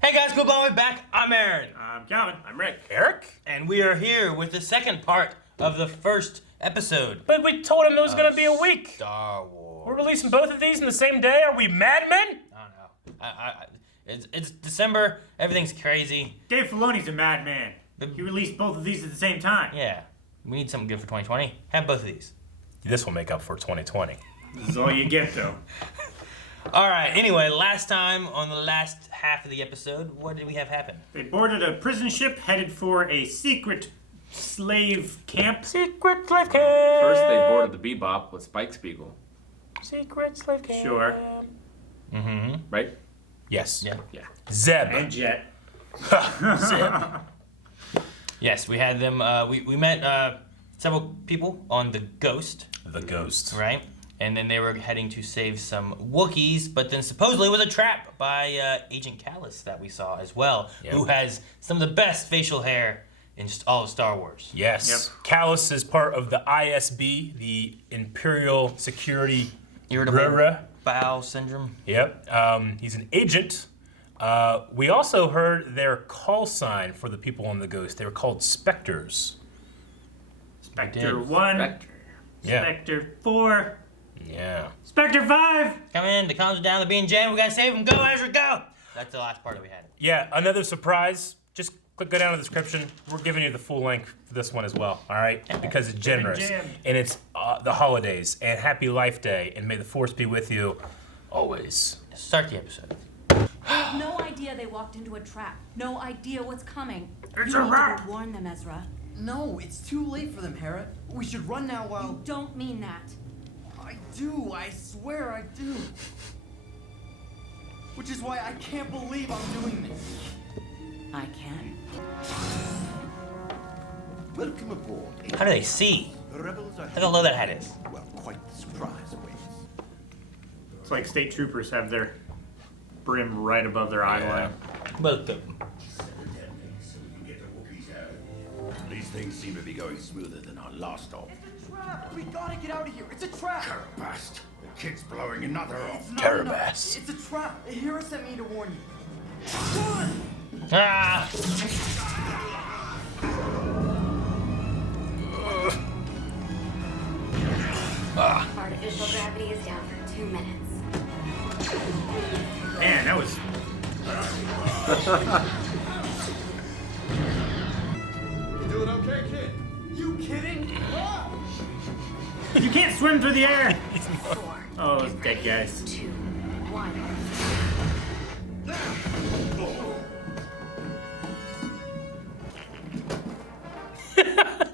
Hey guys, good morning, back. I'm Aaron. I'm Calvin. I'm Rick. Eric? And we are here with the second part of the first episode. But we told him it was going to be a week. Star Wars. We're releasing both of these in the same day? Are we madmen? I don't know. It's December. Everything's crazy. Dave Filoni's a madman. He released both of these at the same time. Yeah. We need something good for 2020. Have both of these. This will make up for 2020. This is all you get, though. All right. Anyway, last time on the last half of the episode, what did we have happen? They boarded a prison ship headed for a secret slave camp. Secret slave camp. First, they boarded the Bebop with Spike Spiegel. Secret slave camp. Sure. Mm-hmm. Right? Yes. Yeah. Zeb. And Jet. Zeb. Yes, we had them. We met several people on the Ghost. The Ghost. Right? And then they were heading to save some Wookiees, but then supposedly it was a trap by Agent Callus that we saw as well, who has some of the best facial hair in just all of Star Wars. Yes. Yep. Callus is part of the ISB, the Imperial Security Irritable bowel syndrome. Yep. He's an agent. We also heard their call sign for the people on the Ghost. They were called Spectres. Spectre 1. Spectre. Yeah. Spectre 4. Yeah. Spectre 5. Come in, the comms are down, the B&J, we gotta save them. Go, Ezra, go! That's the last part that we had. Yeah, another surprise. Just go down to the description. We're giving you the full link for this one as well, all right? Because it's generous. jammed. And it's the holidays. And happy Life Day. And may the Force be with you always. Start the episode. I have no idea they walked into a trap. No idea what's coming. It's you a need wrap. to warn them, Ezra. No, it's too late for them, Hera. We should run now while... You don't mean that. I do, I swear I do. Which is why I can't believe I'm doing this. I can. Welcome aboard. How do they see? The rebels are How low that hat is? well, quite the surprise awaits. It's like state troopers have their brim right above their eye line. Both of them. These things seem to be going smoother than our last op. It's a trap! We gotta get out of here! It's a trap! Carabast! The kid's blowing another off. It's not Carabas. enough. It's a trap! Hera sent me to warn you. Run! Ah! Artificial gravity is down for 2 minutes. Man, that was... You doing okay, kid? You kidding? Ah! You can't swim through the air! 4, Oh, those dead guys. 2, 1.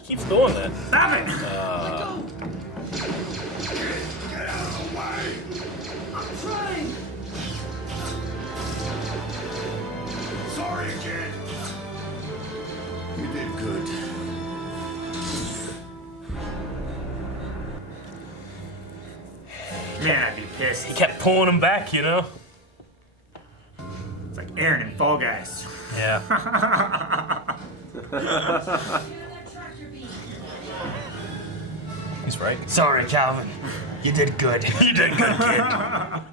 Keeps doing that. Stop it! Let go! Get out of the way! I'm trying! Sorry, kid! You did good. Man, I'd be pissed. He kept pulling him back, you know? It's like Aaron and Fall Guys. Yeah. He's right. Sorry, Calvin. You did good. You did good, kid.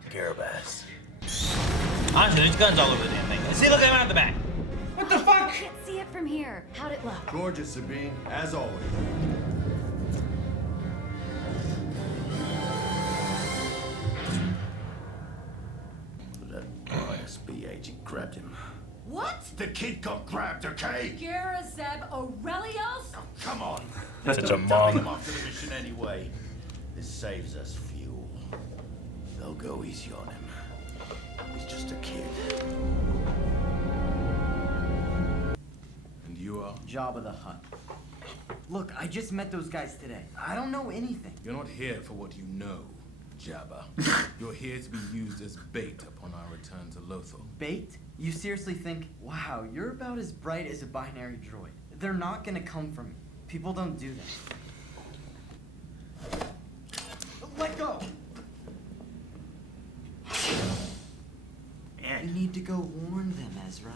Carabas. Honestly, there's guns all over the damn thing. See, look at him out the back. What the fuck? I can't see it from here. How'd it look? Gorgeous, Sabine, as always. That ISB agent grabbed him. What? The kid got grabbed, okay? Garazeb Aurelios? Oh, come on. Such a Dump him mom. after the mission anyway. This saves us fuel. They'll go easy on him. He's just a kid. And you are? Jabba the Hutt. Look, I just met those guys today. I don't know anything. You're not here for what you know, Jabba. You're here to be used as bait upon our return to Lothal. Bait? You seriously think, wow, you're about as bright as a binary droid. They're not gonna come for me. People don't do that. Let go! You Man, need to go warn them, Ezra.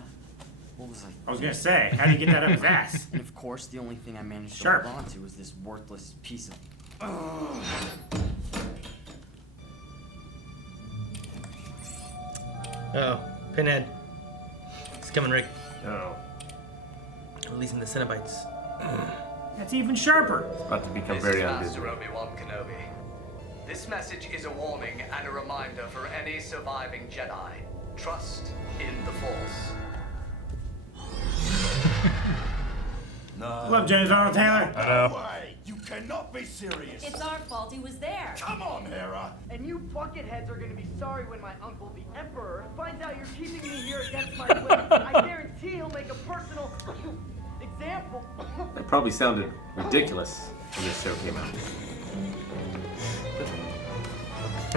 What was I was gonna say, how do you get that up his ass? And of course, the only thing I managed to Sharp. hold on to was this worthless piece of... Oh, Pinhead. coming, Rick. Oh. Releasing the Cenobites. That's even sharper. About to become This very is Master unvisible. Obi-Wan Kenobi. This message is a warning and a reminder for any surviving Jedi. Trust in the Force. No. Love James Arnold Taylor. I know. Way. You cannot be serious. It's our fault he was there. Come on, Hera. And you bucketheads are gonna be sorry when my uncle, the Emperor, finds out you're keeping me here against my will. I guarantee he'll make a personal example. That probably sounded ridiculous when this show came out.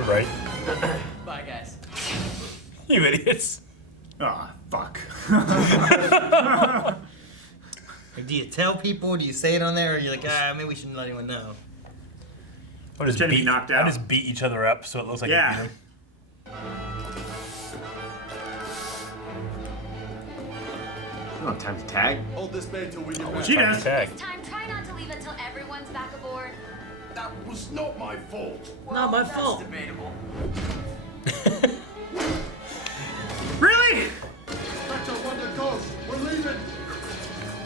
Right. Bye, guys. You idiots. Ah, fuck. Do you tell people? Do you say it on there? Or you're like, maybe we shouldn't let anyone know? I'll just Pretend to be knocked out. I'll just beat each other up so it looks like Yeah. you beat them. I don't have time to tag. Hold this bait till we get back. She Time to does. tag. This time, try not to leave until everyone's back aboard. That was not my fault. Not my That's fault. debatable. Really? Spectre, Wonder Ghost, we're leaving.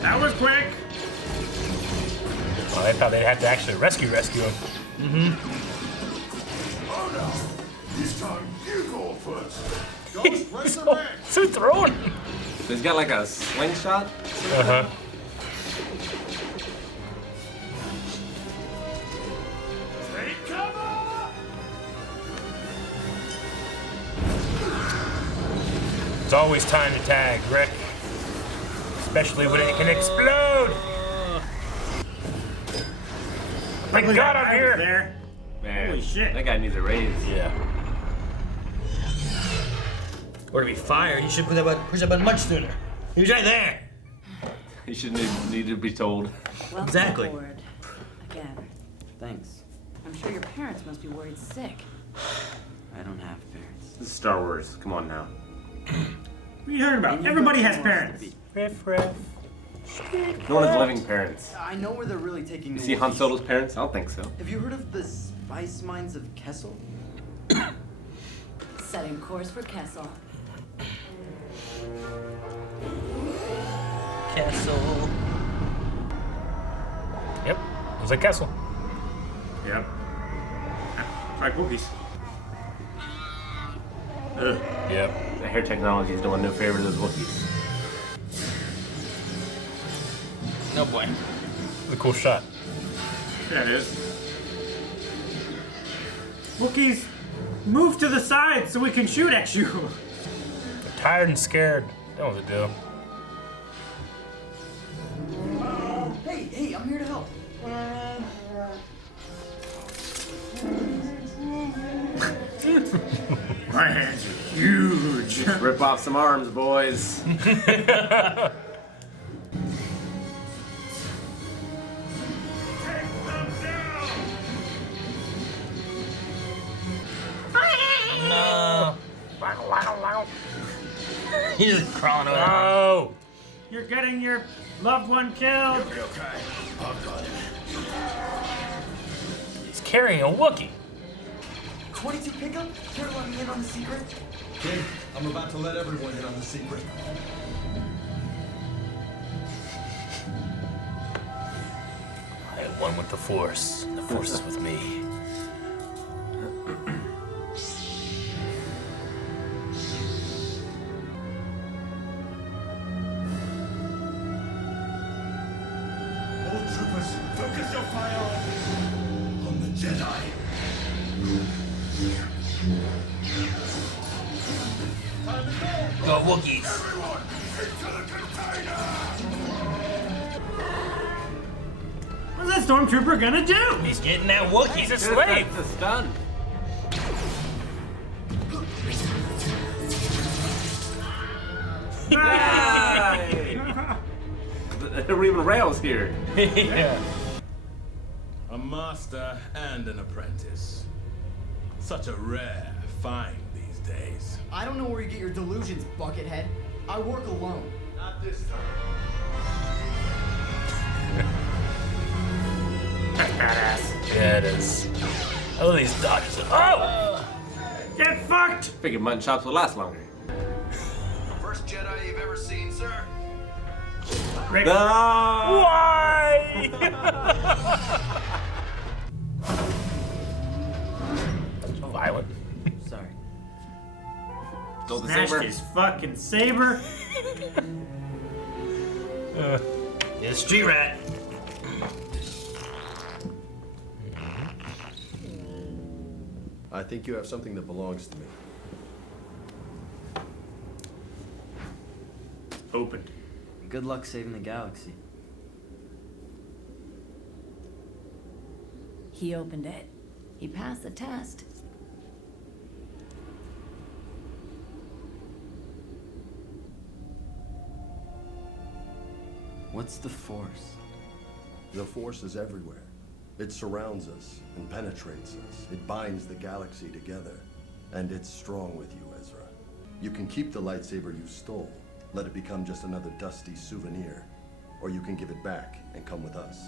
That was quick. Well, I thought they'd have to actually rescue him. Oh no. This time you go first. Ghost, raise the man. So throwing. So he's got like a slingshot. Uh-huh. Take cover. It's always time to tag, Rick. Especially when it can explode. Thank Luckily God that I'm guy was here. There. Man, Holy shit. that guy needs a raise. Yeah. Or to be fired, you should push that button much sooner. He was right there. He should need to be told. Welcome Exactly. aboard. Again. Thanks. I'm sure your parents must be worried sick. I don't have parents. This is Star Wars. Come on now. What are you talking about? Everybody has parents. Riff, riff. No one has living parents. I know where they're really taking You the see Han Wookiees. Solo's parents? I don't think so. Have you heard of the spice mines of Kessel? Setting course for Kessel. Castle. Yep. It was like Kessel. Yep. Try Wookiees. Ugh. Yep. The hair technology is doing no favor to those Wookiees. No boy. It was a cool shot. Yeah, it is. Wookiees, move to the side so we can shoot at you. They're tired and scared. That was a deal. Hey, I'm here to help. My hands are huge. Rip off some arms, boys. No. He's just crawling over. Oh! You're getting your loved one killed. Be okay. I've got him. He's carrying a Wookiee. 22 pickup? Care to let me in on the secret? Kid, I'm about to let everyone in on the secret. I am one with the Force. The Force is with me. All troopers, focus your fire on the Jedi. Time to go. Go Wookiees. Everyone, into the container. What's that stormtrooper gonna do? He's getting that Wookiee. He's a slave. That's a stun. There were even rails here. Yeah. A master and an apprentice. Such a rare find these days. I don't know where you get your delusions, buckethead. I work alone. Not this time. That's badass. Yeah, it is. I love these dodges. Oh! Get fucked! Figured mutton chops would last longer. First Jedi you've ever seen Rick. Why? So violent. Sorry. Stole the Smashed saber. his fucking saber. Yeah, street rat. I think you have something that belongs to me. Opened. Good luck saving the galaxy. He opened it. He passed the test. What's the Force? The Force is everywhere. It surrounds us and penetrates us. It binds the galaxy together. And it's strong with you, Ezra. You can keep the lightsaber you stole. Let it become just another dusty souvenir. Or you can give it back and come with us.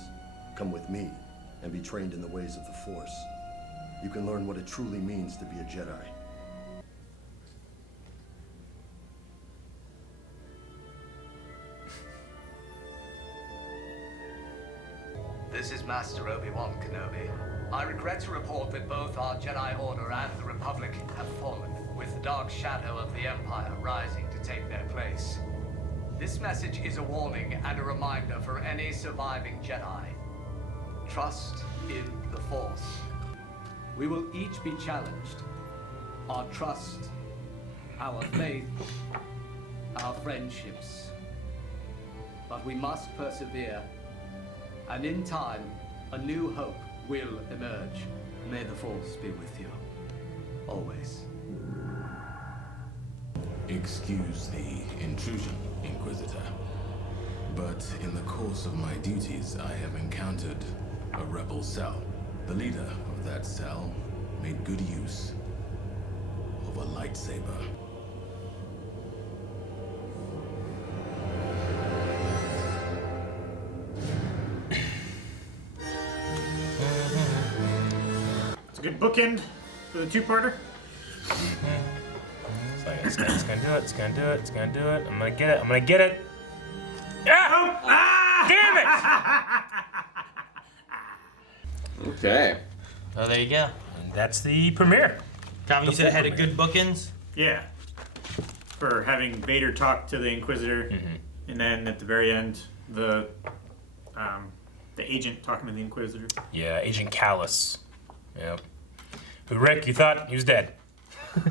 Come with me and be trained in the ways of the Force. You can learn what it truly means to be a Jedi. This is Master Obi-Wan Kenobi. I regret to report that both our Jedi Order and the Republic have fallen, with the dark shadow of the Empire rising to take their place. This message is a warning and a reminder for any surviving Jedi. Trust in the Force. We will each be challenged. Our trust, our faith, our friendships. But we must persevere. And in time, a new hope will emerge. May the Force be with you. Always. Excuse the intrusion, Inquisitor. But in the course of my duties, I have encountered a rebel cell. The leader of that cell made good use of a lightsaber. It's a good bookend for the two-parter. It's gonna do it. It's gonna do it. It's gonna do it. I'm gonna get it. I'm gonna get it. Ah! Oh, ah! Damn it! Okay. Oh, there you go. And that's the premiere. Calvin, you said it had a premiere. good bookends? Yeah. For having Vader talk to the Inquisitor, and then at the very end, the agent talking to the Inquisitor. Yeah, Agent Callus. Yep. Who, Rick, you thought he was dead?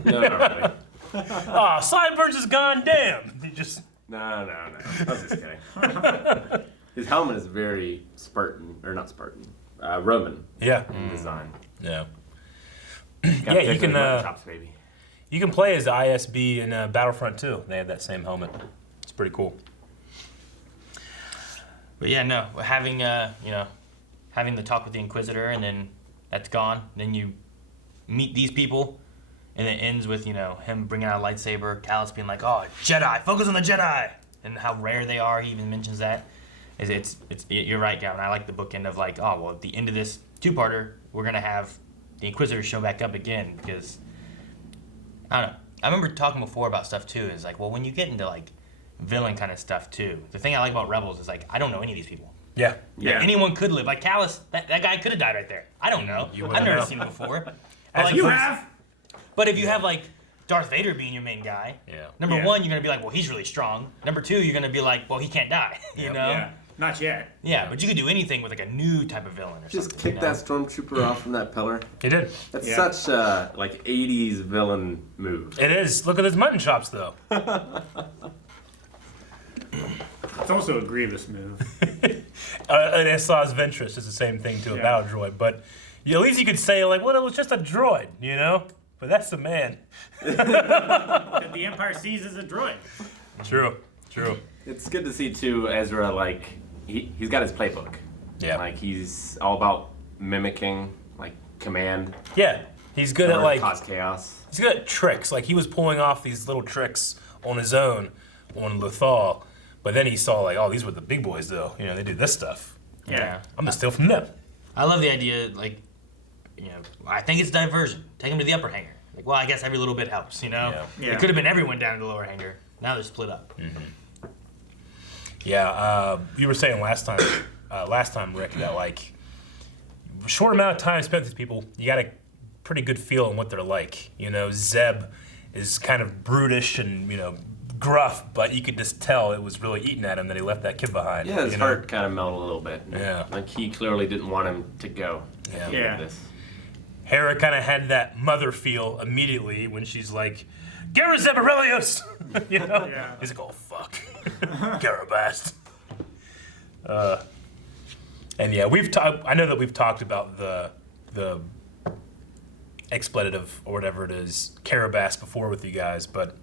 No, not really. Aw, Sideburns is gone. Damn. He just. No. I was just kidding. His helmet is very Spartan, or not Spartan, Roman Yeah. in design. Yeah. Got Yeah, you thick can. mutton chops, baby. You can play as ISB in Battlefront 2. They have that same helmet. It's pretty cool. But yeah, no, having having the talk with the Inquisitor, and then that's gone. Then you meet these people, and it ends with him bringing out a lightsaber, Callus being like, "Oh, Jedi, focus on the Jedi," and how rare they are. He even mentions that. It's you're right, Gavin. I like the bookend of like, oh well, at the end of this two-parter, we're gonna have the Inquisitor show back up again because I don't know. I remember talking before about stuff too. Is like, well, when you get into like villain kind of stuff too, the thing I like about Rebels is like I don't know any of these people. Yeah. Yeah. Anyone could live. Like Callus, that guy could have died right there. I don't know. I've never seen him before. But like, You have? But if you have like Darth Vader being your main guy, number one, you're gonna be like, well, he's really strong. Number two, you're gonna be like, well, he can't die. You know? Yeah. Not yet. Yeah, but you could do anything with like a new type of villain or Just something. kick that stormtrooper off from that pillar. He did. That's such a like 80s villain move. It is. Look at his mutton chops, though. It's also a grievous move. An SLA's Ventress is the same thing to a battle droid, but at least you could say, like, well, it was just a droid, you know? But that's the man. That the Empire sees as a droid. True. It's good to see, too, Ezra, like, he's got his playbook. Yeah. Like, he's all about mimicking, like, command. Yeah. He's good at, like... cause chaos. He's good at tricks. Like, he was pulling off these little tricks on his own on Lothal, but then he saw, like, oh, these were the big boys, though. You know, they do this stuff. Yeah. I'm gonna steal from them. I love the idea, like, I think it's diversion. Take them to the upper hangar. Like, well, I guess every little bit helps, you know? Yeah. It could have been everyone down in the lower hangar. Now they're split up. Yeah, you were saying last time, Rick, that like short amount of time spent with these people, you got a pretty good feel on what they're like. You know, Zeb is kind of brutish and gruff, but you could just tell it was really eating at him that he left that kid behind. Yeah, his heart kind of melted a little bit. Yeah, like he clearly didn't want him to go. Yeah. Hera kind of had that mother feel immediately when she's like, "Gera Zeb Aurelius," you know. Yeah. He's like, "Oh fuck, Garabast." And yeah, I know that we've talked about the expletive or whatever it is, Carabas, before with you guys, but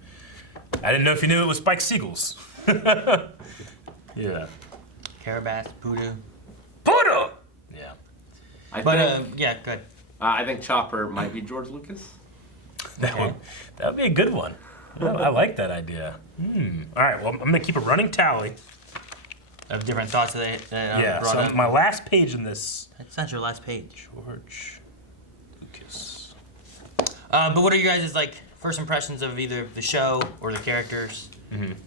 I didn't know if you knew it was Spike Seagulls. Yeah. Carabas, Voodoo. Voodoo! Yeah. Yeah, good. I think Chopper might be George Lucas. That would be a good one. I like that idea. All right, well, I'm going to keep a running tally of different thoughts that yeah, brought so up. my last page in this. That's not your last page. George Lucas. But what are you guys' like first impressions of either the show or the characters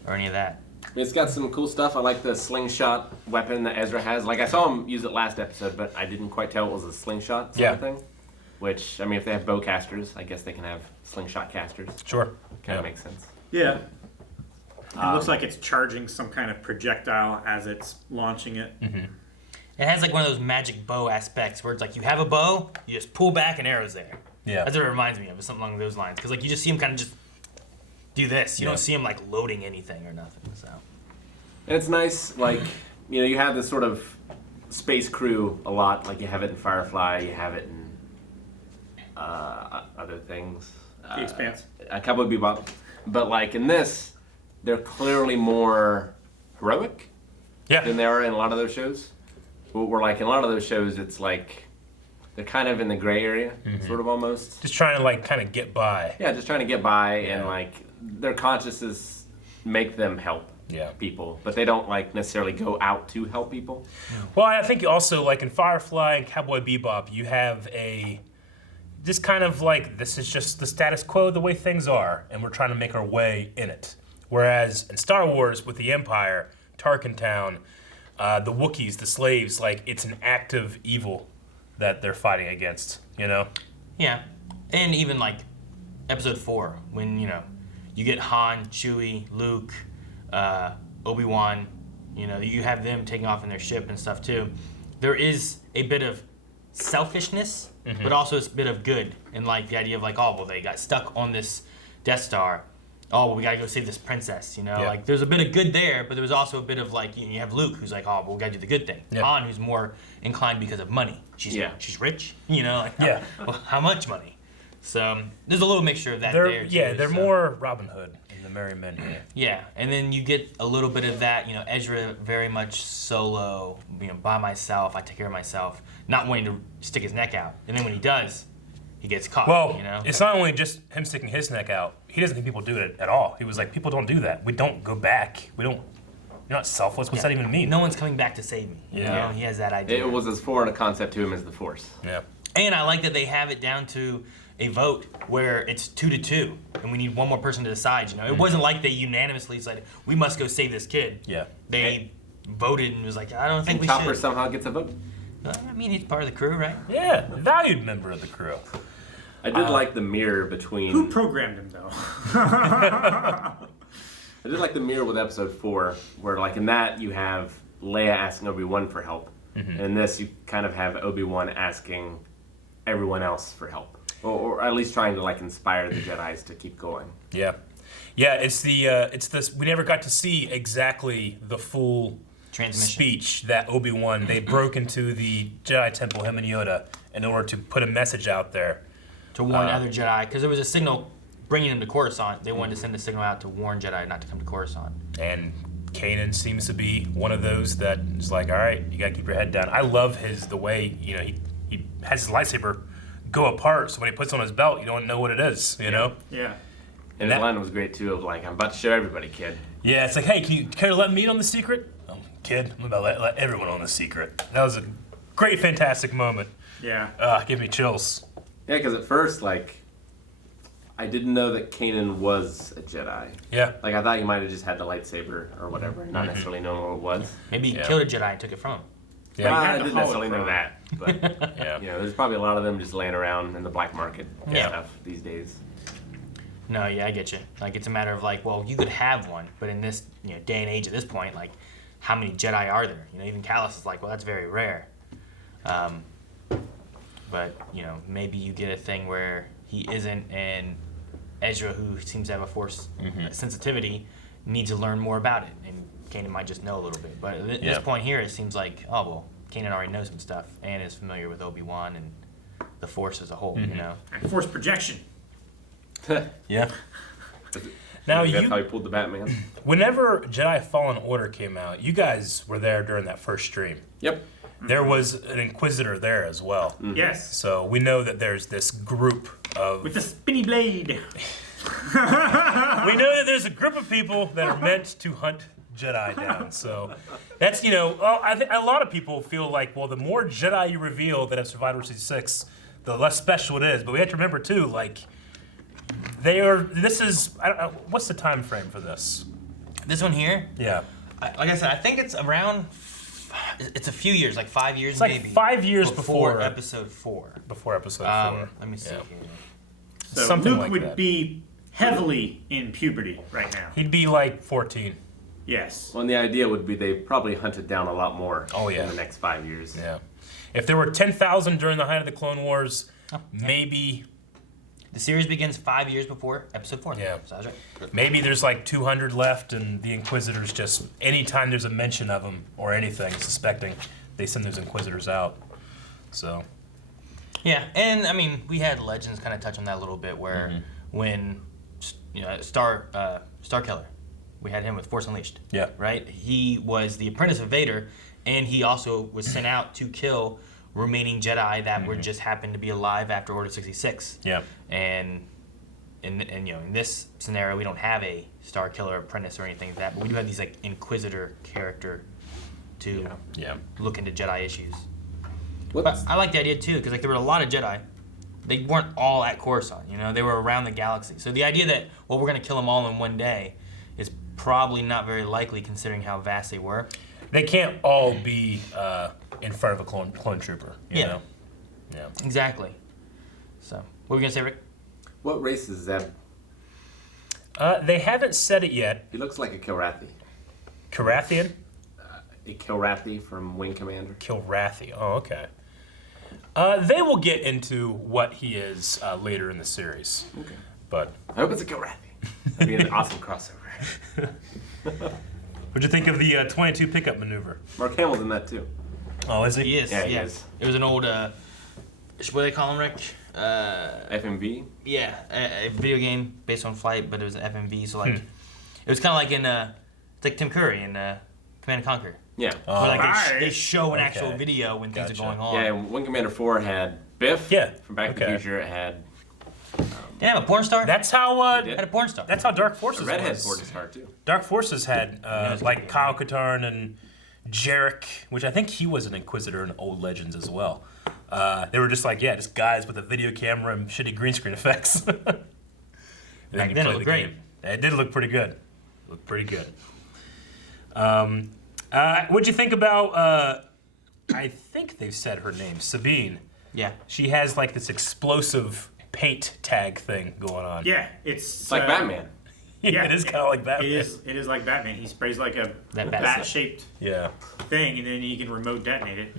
or any of that? It's got some cool stuff. I like the slingshot weapon that Ezra has. Like I saw him use it last episode, but I didn't quite tell it was a slingshot sort of thing. Which, I mean, if they have bowcasters, I guess they can have slingshot casters. Sure. Kind of makes sense. Yeah. It looks like it's charging some kind of projectile as it's launching it. It has like one of those magic bow aspects where it's like you have a bow, you just pull back and arrows there. Yeah. That's what it reminds me of, is something along those lines. Because like you just see him kind of just do this. You don't see him like loading anything or nothing. So. And it's nice, like, you have this sort of space crew a lot. Like you have it in Firefly, you have it in other things. The Expanse. A couple of Bebop. But like in this, they're clearly more heroic than they are in a lot of those shows. Where like in a lot of those shows, it's like they're kind of in the gray area, sort of almost. Just trying to like kind of get by. Yeah, just trying to get by, and like their consciences make them help people, but they don't like necessarily go out to help people. Well, I think also like in Firefly and Cowboy Bebop, you have this kind of like, this is just the status quo, the way things are, and we're trying to make our way in it. Whereas in Star Wars with the Empire, Tarkin Town, the Wookiees, the slaves, like it's an active evil that they're fighting against, Yeah. And even like episode 4, when, you get Han, Chewie, Luke, Obi-Wan, you have them taking off in their ship and stuff too. There is a bit of selfishness, but also a bit of good, and like the idea of like, oh well, they got stuck on this Death Star. Oh well, we gotta go save this princess. Like there's a bit of good there, but there was also a bit of like you have Luke who's like, oh well, we gotta do the good thing. Han who's more inclined because of money. She's rich. Well, how much money? So there's a little mixture of that there too. Yeah, they're more Robin Hood in the Merry Men here. Yeah, and then you get a little bit of that. Ezra very much solo. By myself. I take care of myself. Not wanting to stick his neck out, and then when he does, he gets caught. Well, it's not only just him sticking his neck out. He doesn't think people do it at all. He was like, people don't do that. We don't go back. You're not selfless. What's that even mean? No one's coming back to save me. He has that idea. It was as foreign a concept to him as the Force. Yeah. And I like that they have it down to a vote where it's 2-2, and we need one more person to decide. It wasn't like they unanimously decided we must go save this kid. Yeah. They voted and was like, I don't think we Chopper should. somehow gets a vote. I mean, he's part of the crew, right? Yeah, valued member of the crew. I did like the mirror between. Who programmed him though? I did like the mirror with episode 4, where like in that you have Leia asking Obi-Wan for help, and in this you kind of have Obi-Wan asking everyone else for help, or at least trying to like inspire the Jedis to keep going. Yeah, it's this. We never got to see exactly the full speech that Obi-Wan. They broke into the Jedi Temple, him and Yoda, in order to put a message out there to warn other Jedi, because there was a signal bringing them to Coruscant. They wanted to send a signal out to warn Jedi not to come to Coruscant. And Kanan seems to be one of those that is like, all right, you gotta keep your head down. I love the way he has his lightsaber go apart, so when he puts it on his belt, you don't know what it is. Yeah. And his line was great too, of like, I'm about to show everybody, kid. Yeah, it's like, hey, can you care to let me in on the secret? Kid, I'm about to let everyone on the secret. That was a great, fantastic moment. Yeah. Give me chills. Yeah, because at first, like, I didn't know that Kanan was a Jedi. Yeah. Like, I thought he might have just had the lightsaber or whatever, not necessarily knowing what it was. Maybe he killed a Jedi and took it from him. Yeah. I didn't necessarily know that, but Yeah. you know, there's probably a lot of them just laying around in the black market and Yeah. stuff these days. No, yeah, I get you. Like, it's a matter of like, well, you could have one, but in this day and age at this point, like, how many Jedi are there? Even Callus is like, well, that's very rare. But maybe you get a thing where he isn't, and Ezra, who seems to have a Force sensitivity, needs to learn more about it, and Kanan might just know a little bit. But at this point here, it seems like, oh well, Kanan already knows some stuff and is familiar with Obi-Wan and the Force as a whole. And Force projection. Yeah. Now that's how he pulled the Batman. Whenever Jedi Fallen Order came out, you guys were there during that first stream. Yep. There was an Inquisitor there as well. Yes. So we know that there's this group of... With the spinny blade. We know that there's a group of people that are meant to hunt Jedi down. So that's, I think a lot of people feel like, well, the more Jedi you reveal that have survived Order 66, the less special it is. But we have to remember, too, like, what's the time frame for this? This one here? Yeah. Like I said, I think it's around, it's a few years, like 5 years It's like maybe. 5 years before episode 4. Before episode 4. Let me see here. So Something Luke like would that. be heavily in puberty right now. He'd be like 14. Yes. Well, and the idea would be they probably hunted down a lot more in the next 5 years. Yeah. If there were 10,000 during the height of the Clone Wars, maybe... The series begins 5 years before episode 4. Yeah. So I was right. Maybe there's like 200 left, and the Inquisitors just, anytime there's a mention of them or anything suspecting, they send those Inquisitors out. So. Yeah, and I mean, we had Legends kind of touch on that a little bit, where when Star Killer, we had him with Force Unleashed. Yeah. Right. He was the apprentice of Vader, and he also was sent out to kill remaining Jedi that were just happened to be alive after Order 66. Yeah. And in this scenario, we don't have a Star Killer apprentice or anything like that, but we do have these like Inquisitor character to look into Jedi issues. But I like the idea too, because like there were a lot of Jedi. They weren't all at Coruscant, they were around the galaxy. So the idea that, well, we're going to kill them all in one day is probably not very likely considering how vast they were. They can't all be in front of a clone trooper, you know? Yeah. Exactly. So, what were we going to say, Rick? What race is Zeb? They haven't said it yet. He looks like a Kilrathi. Kilrathian? A Kilrathi from Wing Commander. Kilrathi, oh, okay. They will get into what he is later in the series. Okay. But I hope it's a Kilrathi. That'd be an awesome crossover. What'd you think of the 22 pickup maneuver? Mark Hamill's in that too. Oh, is he? He is. Yeah, he is. It was an old, what do they call him, Rick? FMV? Yeah, a video game based on flight, but it was an FMV. So like, it was kind of like in, it's like Tim Curry in Command and Conquer. Yeah. Where like they show an actual video when things are going on. Yeah, Wing Commander 4 had Biff. Yeah. From Back to the Future. It had. They have a porn star. That's how. Had a porn star. That's how Dark Forces Red had was. porn star too. Dark Forces had like Kyle Katarn and Jarek, which I think he was an Inquisitor in old Legends as well. They were just like, just guys with a video camera and shitty green screen effects. Back then it looked great. It did look pretty good. Looked pretty good. What'd you think about? I think they've said her name, Sabine. Yeah. She has like this explosive paint tag thing going on. Yeah, it's like Batman. Yeah, it is kind of like Batman. It is like Batman. He sprays like a That bat-shaped thing, and then you can remote detonate it.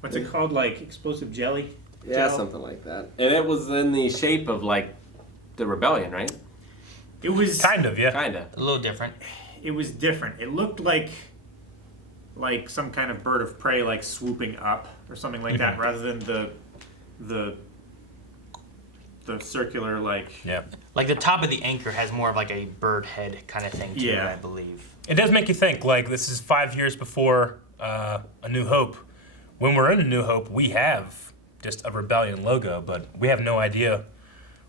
What's it called? Like explosive jelly? Yeah, Gel? something like that. And it was in the shape of like the rebellion, right? It was kind of, yeah. Kind of. A little different. It was different. It looked like some kind of bird of prey, like swooping up or something like that, rather than the circular like the top of the anchor has more of like a bird head kind of thing to it, I believe. It does make you think, like, this is 5 years before A New Hope. When we're in A New Hope, we have just a rebellion logo, but we have no idea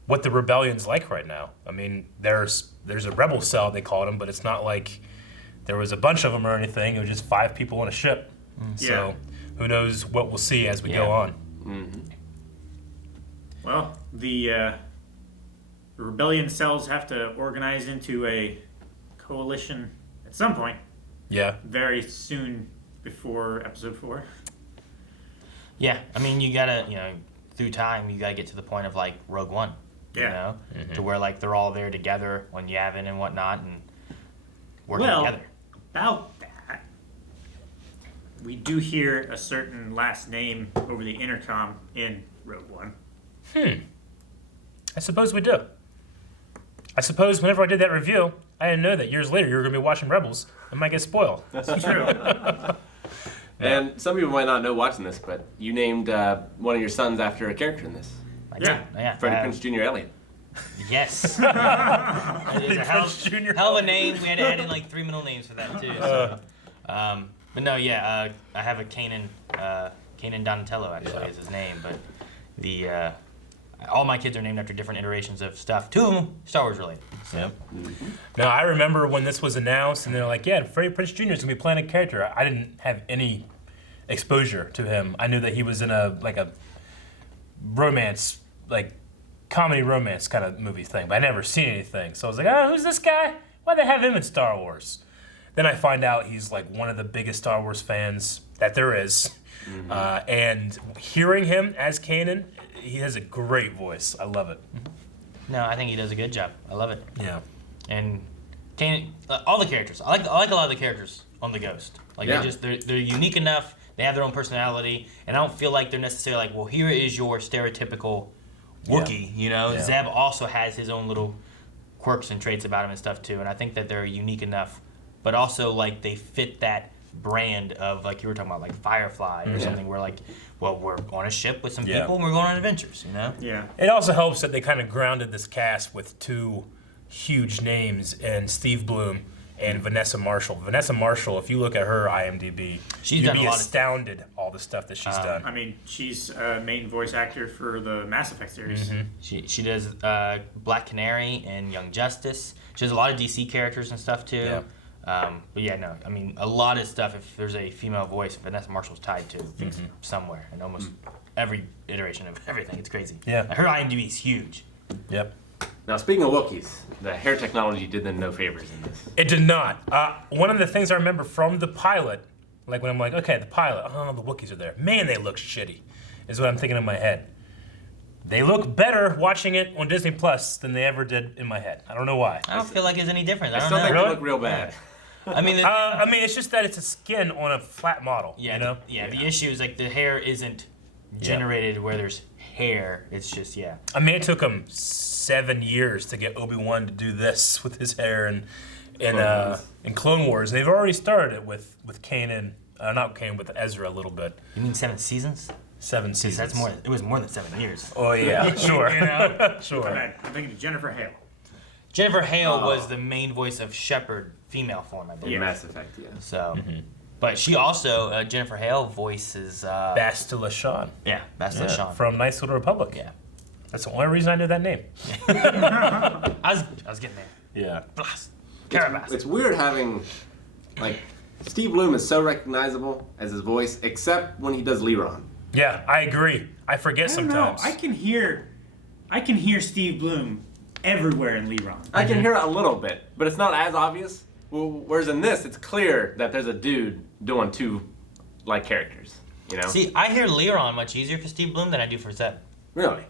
what the rebellion's like right now. I mean, there's a rebel cell, they called them, but it's not like there was a bunch of them or anything. It was just 5 people on a ship. So who knows what we'll see as we go on. Well, the the rebellion cells have to organize into a coalition at some point. Yeah. Very soon before episode 4. Yeah, I mean, you gotta, through time, you gotta get to the point of like Rogue One. Yeah. To where like they're all there together on Yavin and whatnot and working together. About that, we do hear a certain last name over the intercom in Rogue One. I suppose we do. I suppose whenever I did that review, I didn't know that years later you were going to be watching Rebels. I might get spoiled. That's true. And some people might not know watching this, but you named one of your sons after a character in this. Yeah. Freddie Prinze Jr. Elliott. Yes. It is a hell of a name. We had to add in like 3 middle names for that too. So. But no, I have a Kanan Donatello actually is his name, but the all my kids are named after different iterations of stuff. 2 of them Star Wars related. So. Now I remember when this was announced, and they're like, "Yeah, Freddie Prinze Jr. is gonna be playing a character." I didn't have any exposure to him. I knew that he was in a romance, like comedy romance kind of movie thing, but I never seen anything. So I was like, "Oh, who's this guy? Why'd they have him in Star Wars?" Then I find out he's like one of the biggest Star Wars fans that there is. And hearing him as Kanan, he has a great voice. I love it. No, I think he does a good job. I love it. Yeah. And Kanan, all the characters. I like a lot of the characters on the Ghost. Like they're unique enough. They have their own personality, and I don't feel like they're necessarily like, well, here is your stereotypical Wookiee. Zeb also has his own little quirks and traits about him and stuff too. And I think that they're unique enough, but also like they fit that brand of, like you were talking about, like Firefly or something, where like, well, we're on a ship with some people and we're going on adventures, Yeah. It also helps that they kind of grounded this cast with 2 huge names in Steve Bloom and Vanessa Marshall. Vanessa Marshall, if you look at her IMDb, you'd be astounded all the stuff that she's done. I mean, she's a main voice actor for the Mass Effect series. She does Black Canary and Young Justice. She does a lot of DC characters and stuff too. Yeah. But yeah, no, I mean, a lot of stuff, if there's a female voice, Vanessa Marshall's tied to somewhere in almost every iteration of everything. It's crazy. Yeah. Her IMDb is huge. Yep. Now, speaking of Wookiees, the hair technology did them no favors in this. It did not. One of the things I remember from the pilot, like when I'm like, okay, the pilot, the Wookiees are there. Man, they look shitty, is what I'm thinking in my head. They look better watching it on Disney Plus than they ever did in my head. I don't know why. I don't feel like it's any different. I still think they look real bad. I mean, it's just that it's a skin on a flat model. The issue is like the hair isn't generated where there's hair. It's just I mean, it took them 7 years to get Obi-Wan to do this with his hair in Clone Wars. They've already started it with Kanan, not Kanan, with Ezra a little bit. You mean 7 seasons? 7 seasons. That's more. It was more than 7 years. Oh yeah, sure, sure. I'm thinking of Jennifer Hale. Jennifer Hale was the main voice of Shepard, female form, I believe. Mass Effect, So, but she also, Jennifer Hale voices... Bastila Shan. Yeah, Bastila Shan. From Knights of the Republic. Yeah. That's the only reason I knew that name. I was getting there. Yeah. Blast. Carabas. It's weird having, like, Steve Bloom is so recognizable as his voice, except when he does Leron. Yeah, I agree. I forget sometimes. I can hear Steve Bloom everywhere in Leron. I can hear it a little bit, but it's not as obvious. Whereas in this, it's clear that there's a dude doing 2 like characters. See, I hear Leron much easier for Steve Bloom than I do for Zeb. Really?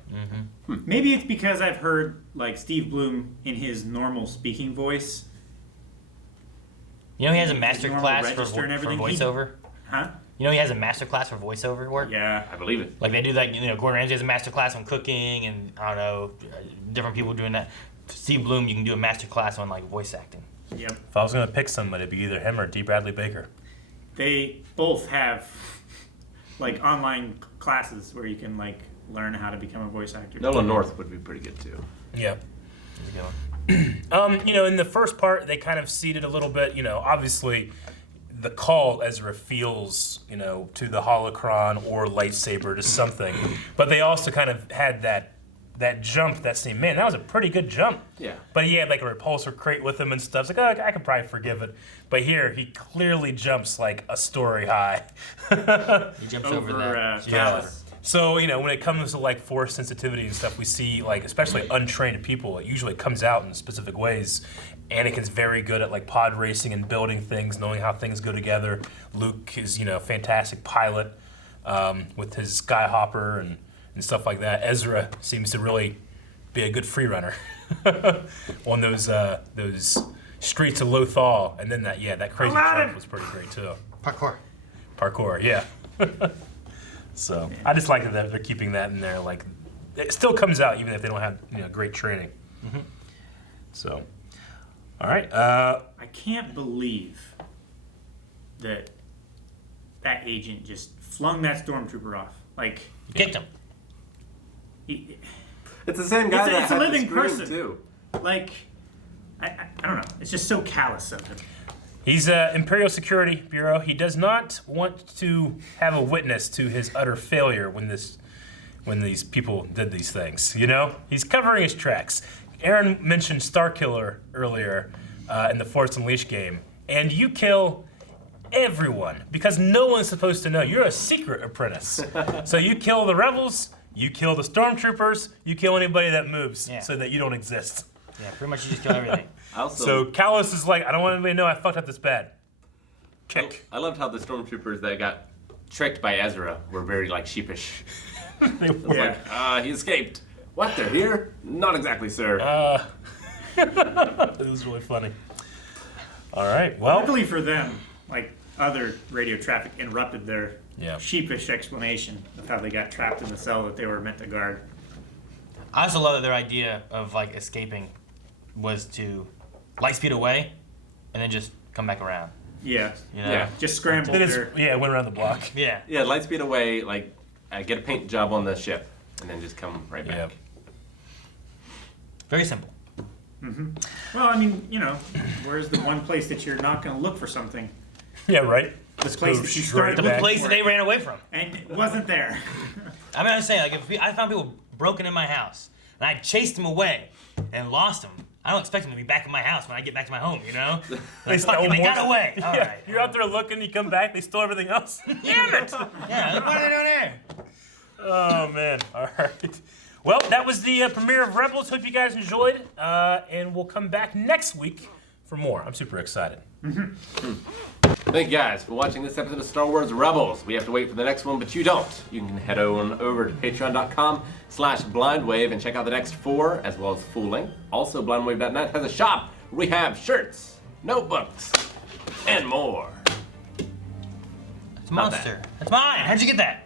Maybe it's because I've heard like Steve Bloom in his normal speaking voice. He has a master class for everything. voiceover. Huh? He has a master class for voiceover work. Yeah, I believe it. Like they do, like Gordon Ramsay has a master class on cooking, and I don't know, different people doing that. Steve Bloom, you can do a master class on like voice acting. Yep. If I was gonna pick somebody, it'd be either him or D. Bradley Baker. They both have like online classes where you can like learn how to become a voice actor. Nolan North would be pretty good too. Yeah. In the first part, they kind of seeded a little bit. Obviously, the call Ezra feels, to the holocron or lightsaber to something, but they also kind of had that jump. That scene, man, that was a pretty good jump. Yeah. But he had like a repulsor crate with him and stuff. It's like, I could probably forgive it. But here, he clearly jumps like a story high. He jumps over that. So, you know, when it comes to like force sensitivity and stuff, we see like, especially untrained people, it usually comes out in specific ways. Anakin's very good at like pod racing and building things, knowing how things go together. Luke is, you know, a fantastic pilot with his skyhopper and stuff like that. Ezra seems to really be a good free runner on those streets of Lothal. And then that crazy jump was pretty great too. Parkour, yeah. So I just like that they're keeping that in there. Like, it still comes out even if they don't have, you know, great training. Mm-hmm. So, all right. I can't believe that agent just flung that stormtrooper off. Like, kicked him. It's the same guy that it's a had the living scream, person too. Like, I don't know. It's just so callous of him. He's Imperial Security Bureau. He does not want to have a witness to his utter failure when these people did these things. You know, he's covering his tracks. Aaron mentioned Starkiller earlier in the Force Unleashed game, and you kill everyone because no one's supposed to know. You're a secret apprentice, so you kill the rebels, you kill the stormtroopers, you kill anybody that moves, so that you don't exist. Yeah, pretty much you just kill everything. So Callus is like, I don't want anybody to know I fucked up this bad. Kick. I loved how the stormtroopers that got tricked by Ezra were very like sheepish. Like, he escaped. What? They're here? Not exactly, sir. It was really funny. All right. Well, luckily for them, like other radio traffic interrupted their sheepish explanation of how they got trapped in the cell that they were meant to guard. I also love that their idea of like escaping was to light speed away and then just come back around. Yeah. You know? Yeah. Just scrambled. Went around the block. Yeah. Yeah, light speed away, like get a paint job on the ship, and then just come right back. Very simple. Mm-hmm. Well, I mean, you know, where's the one place that you're not going to look for something? Yeah, right. The place that you started the place that they ran away from. And it wasn't there. I mean, I'm saying, like, if I found people broken in my house, and I chased them away and lost them, I don't expect them to be back in my house when I get back to my home, you know? They got away. All right. You're out there looking, you come back, they stole everything else. Damn it! Yeah, what are they doing there? Oh, man. All right. Well, that was the premiere of Rebels. Hope you guys enjoyed. And we'll come back next week for more. I'm super excited. Thank you guys for watching this episode of Star Wars Rebels. We have to wait for the next one, but you don't. You can head on over to patreon.com/blindwave and check out the next 4, as well as full length. Also, blindwave.net has a shop where we have shirts, notebooks, and more. It's a monster. That's mine. How'd you get that?